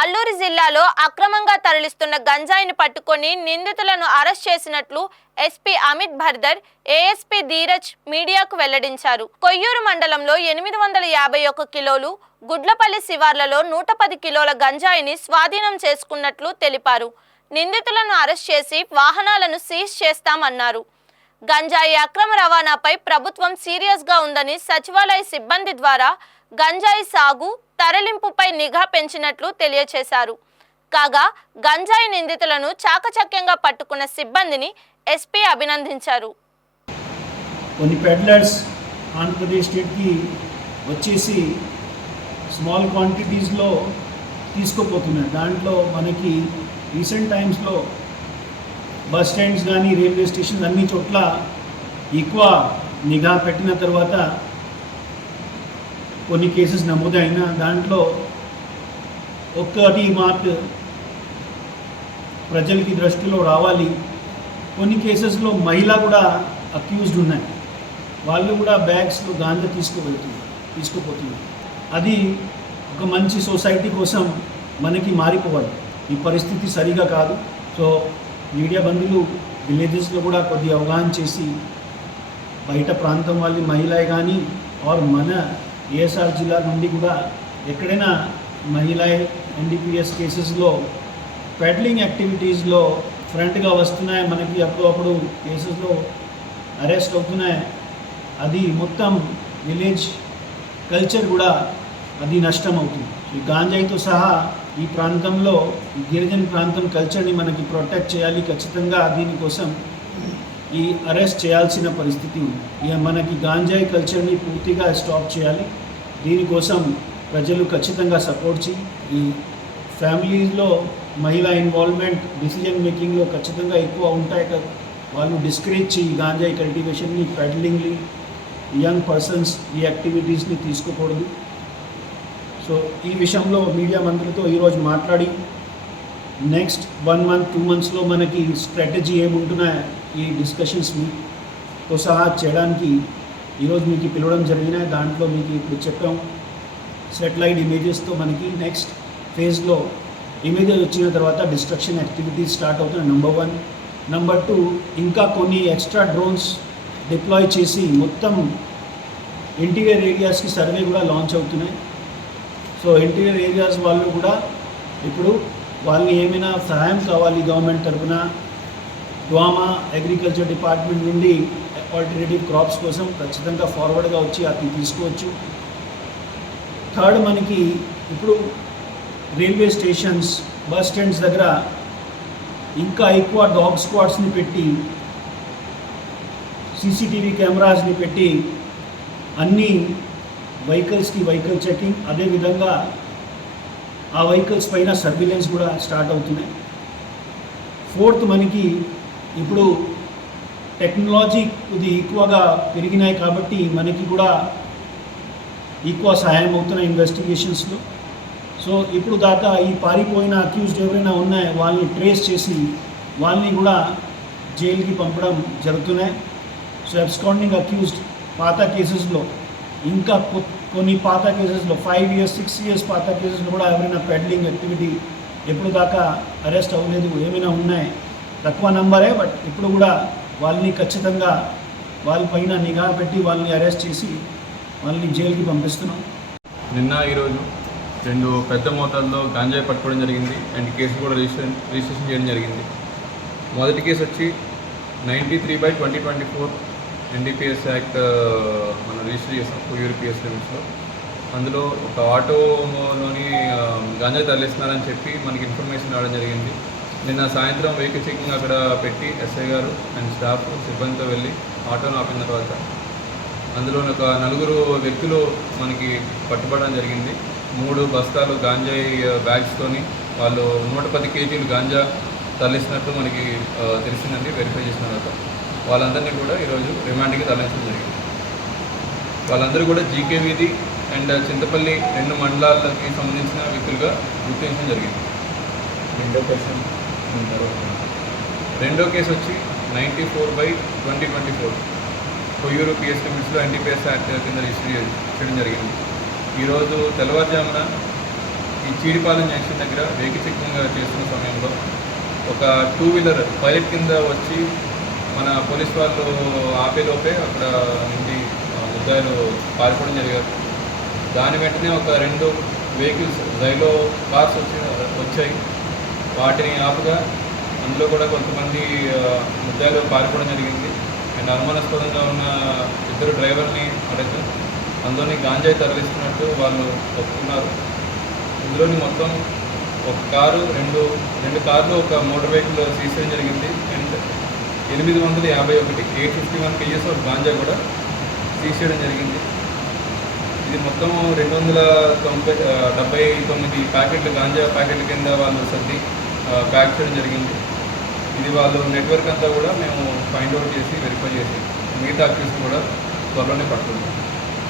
అల్లూరి జిల్లాలో అక్రమంగా తరలిస్తున్న గంజాయిని పట్టుకొని నిందితులను అరెస్ట్ చేసినట్లు ఎస్పీ అమిత్ భర్దర్, ఏఎస్పీ ధీరజ్ మీడియాకు వెల్లడించారు. కొయ్యూరు మండలంలో 851 కిలోలు, గుడ్లపల్లి శివార్లలో 110 కిలోల గంజాయిని స్వాధీనం చేసుకున్నట్లు తెలిపారు. నిందితులను అరెస్ట్ చేసి వాహనాలను సీజ్ చేస్తామన్నారు. గంజాయి అక్రమ రవాణాపై ప్రభుత్వం సీరియస్గా ఉందని సచివాలయ సిబ్బంది ద్వారా గంజాయి సాగు, తరలింపుపై నిఘా పెంచినట్లు తెలియజేశారు. కాగా గంజాయి నిందితులను చాకచక్యంగా పట్టుకున్న సిబ్బందిని ఎస్పీ అభినందించారు. కొన్ని పెడ్లర్స్ ఆంధ్రప్రదేశ్ స్టేట్కి వచ్చేసి స్మాల్ క్వాంటిటీస్లో తీసుకుపోతున్నారు. దాంట్లో మనకి రీసెంట్ టైమ్స్లో బస్ స్టాండ్స్ కానీ రైల్వే స్టేషన్స్ అన్ని చోట్ల ఎక్కువ నిఘా పెట్టిన తర్వాత కొన్ని కేసెస్ నమోదైన దాంట్లో ఒక్కటి మాట ప్రజలకి దృష్టిలో రావాలి. కొన్ని కేసెస్లో మహిళ కూడా అక్యూజ్డ్ ఉన్నాయి. వాళ్ళు కూడా బ్యాగ్స్లో గాంజా తీసుకుపోతున్నారు. అది ఒక మంచి సొసైటీ కోసం మనకి మారిపోవాలి. ఈ పరిస్థితి సరిగా కాదు. సో మీడియా బంధువులు విలేజెస్లో కూడా కొద్ది అవగాహన చేసి బయట ప్రాంతం వాళ్ళ మహిళ కానీ ఆర్ మన ఏఎస్ఆర్ జిల్లా నుండి కూడా ఎక్కడైనా మహిళ ఎన్డీపీఎస్ కేసెస్లో పెడ్లింగ్ యాక్టివిటీస్లో ఫ్రంట్గా వస్తున్నాయి, మనకి అప్పుడప్పుడు కేసెస్లో అరెస్ట్ అవుతున్నాయి. అది మొత్తం విలేజ్ కల్చర్ కూడా అది నష్టం అవుతుంది. ఈ గాంజాయితో సహా ఈ ప్రాంతంలో గిరిజన ప్రాంతం కల్చర్ని మనకి ప్రొటెక్ట్ చేయాలి. ఖచ్చితంగా దీనికోసం ఈ అరెస్ట్ చేయాల్సిన పరిస్థితి ఉంది. ఇక మనకి గాంజాయి కల్చర్ని పూర్తిగా స్టాప్ చేయాలి. దీనికోసం ప్రజలు ఖచ్చితంగా సపోర్ట్ చేయి. ఈ ఫ్యామిలీలో మహిళా ఇన్వాల్వ్మెంట్ డిసిజన్ మేకింగ్లో ఖచ్చితంగా ఎక్కువ ఉంటాయి కదా. వాళ్ళు డిస్కరేజ్ చేయి గాంజాయి కల్టివేషన్ని, పెడ్లింగ్ని, యంగ్ పర్సన్స్ ఈ యాక్టివిటీస్ని తీసుకోకూడదు. సో ఈ విషయంలో మీడియా మంత్రులతో ఈరోజు మాట్లాడి నెక్స్ట్ 1 month 2 monthsలో మనకి స్ట్రాటజీ ఏముంటున్నాయి ఈ డిస్కషన్స్తో సహా చేయడానికి ఈరోజు మీకు పిలవడం జరిగినాయి. దాంట్లో మీకు ఇప్పుడు చెప్పాం. సెటిలైట్ ఇమేజెస్తో మనకి నెక్స్ట్ ఫేజ్లో ఇమేజెస్ వచ్చిన తర్వాత డిస్ట్రక్షన్ యాక్టివిటీస్ స్టార్ట్ అవుతున్నాయి. నెంబర్ 1. నెంబర్ 2, ఇంకా కొన్ని ఎక్స్ట్రా డ్రోన్స్ డిప్లాయ్ చేసి మొత్తం ఇంటీరియర్ ఏరియాస్కి సర్వే కూడా లాంచ్ అవుతున్నాయి. సో ఇంటీరియర్ ఏరియాస్ వాళ్ళు కూడా ఇప్పుడు వాళ్ళని ఏమైనా సహాయం కావాలి గవర్నమెంట్ తరఫున, డ్వామా అగ్రికల్చర్ డిపార్ట్మెంట్ నుండి ఆల్టర్నేటివ్ క్రాప్స్ కోసం ఖచ్చితంగా ఫార్వర్డ్గా వచ్చి అది తీసుకోవచ్చు. థర్డ్, మనకి ఇప్పుడు రైల్వే స్టేషన్స్, బస్ స్టాండ్స్ దగ్గర ఇంకా ఎక్కువ డాగ్ స్క్వాడ్స్ని పెట్టి, సీసీటీవీ కెమెరాస్ని పెట్టి అన్ని వెహికల్స్కి వెహికల్ చెకింగ్, అదేవిధంగా ఆ వెహికల్స్ పైన సర్విలెన్స్ కూడా స్టార్ట్ అవుతున్నాయి. ఫోర్త్, మనకి ఇప్పుడు టెక్నాలజీ ఇది ఎక్కువగా పెరిగినాయి కాబట్టి మనకి కూడా ఎక్కువ సహాయం అవుతున్నాయి ఇన్వెస్టిగేషన్స్లో. సో ఇప్పుడు దాకా ఈ పారిపోయిన అక్యూజ్డ్ ఎవరైనా ఉన్నాయో వాళ్ళని ట్రేస్ చేసి వాళ్ళని కూడా జైలుకి పంపడం జరుగుతున్నాయి. సో అబ్స్కాండింగ్ అక్యూజ్డ్ పాత కేసెస్లో, ఇంకా కొన్ని పాత కేసెస్లో 5 years 6 years పాత కేసెస్లో కూడా ఎవరైనా పెడ్లింగ్ యాక్టివిటీ ఎప్పుడు దాకా అరెస్ట్ అవ్వలేదు, ఏమైనా ఉన్నాయి, తక్కువ నంబరే. బట్ ఇప్పుడు కూడా వాళ్ళని ఖచ్చితంగా వాళ్ళపైన నిఘా పెట్టి వాళ్ళని అరెస్ట్ చేసి వాళ్ళని జైలుకి పంపిస్తున్నాం. నిన్న ఈరోజు 2 పెద్ద మోతాదులో గాంజాయి పట్టుకోవడం జరిగింది అండ్ కేసు కూడా రిజిస్ట్రేషన్ చేయడం జరిగింది. మొదటి కేసు వచ్చి 93/2024 ఎన్డీపీఎస్ యాక్ట్ మనం రిజిస్టర్ చేస్తాం కొయ్యూరు పిఎస్ లిమిట్స్లో. అందులో ఒక ఆటోలోని గాంజాయి తరలిస్తున్నారని చెప్పి మనకి ఇన్ఫర్మేషన్ రావడం జరిగింది. నిన్న సాయంత్రం వెహికల్ చెకింగ్ అక్కడ పెట్టి ఎస్ఐ గారు అండ్ స్టాఫ్ సిబ్బందితో వెళ్ళి ఆటోను ఆపిన తర్వాత అందులో ఒక 4 వ్యక్తులు మనకి పట్టుబడడం జరిగింది. 3 బస్తాలు గాంజాయి బ్యాగ్స్తోని వాళ్ళు 110 kg గాంజా తరలిస్తున్నట్టు మనకి తెలిసిందండి. వెరిఫై చేసిన తర్వాత వాళ్ళందరినీ కూడా ఈరోజు రిమాండ్కి తరలించడం జరిగింది. వాళ్ళందరూ కూడా జీకే వీధి అండ్ చింతపల్లి 2 మండలాలకి సంబంధించిన వ్యక్తులుగా గుర్తించడం జరిగింది. రెండో కేసు వచ్చి 94/2024 కొయ్యూరు పిఎస్ లిమిట్స్లో ఎన్డీపీఎస్ యాక్ట్ కింద రిజిస్టర్ చేయడం జరిగింది. ఈరోజు తెల్లవారుజామున ఈ ఈ చీడిపాలెం జంక్షన్ దగ్గర వెహికల్ చెకింగ్ చేస్తున్న సమయంలో ఒక 2 వీలర్ పైలట్ కింద వచ్చి మన పోలీస్ వాళ్ళు ఆపేలోపే అక్కడ నుండి ముద్దాయిలు పారిపోవడం జరిగారు. దాని వెంటనే ఒక 2 వెహికల్స్ రైలో కార్స్ వచ్చాయి. వాటిని ఆపుగా అందులో కూడా కొంతమంది ముద్దాయిలు పారిపోవడం జరిగింది. అండ్ అనుమానాస్పదంగా ఉన్న 2 డ్రైవర్ని అడిగితే అందులోని గాంజాయి తరలిస్తున్నట్టు వాళ్ళు ఒప్పుకున్నారు. ఇందులోని మొత్తం ఒక కారు, రెండు కార్లు, ఒక మోటార్ వెహికల్ సీజ్ చేయడం జరిగింది. అండ్ 851 kgs ఆఫ్ గాంజా కూడా సీజ్ చేయడం జరిగింది. ఇది మొత్తం 279 ప్యాకెట్లు గాంజా ప్యాకెట్ల కింద వాళ్ళు సర్ది ప్యాక్ చేయడం జరిగింది. ఇది వాళ్ళు నెట్వర్క్ అంతా కూడా మేము ఫైండ్ అవుట్ చేసి వెరిఫై చేసి మిగతా అక్యూస్ కూడా త్వరలోనే పట్టుకుంటాం.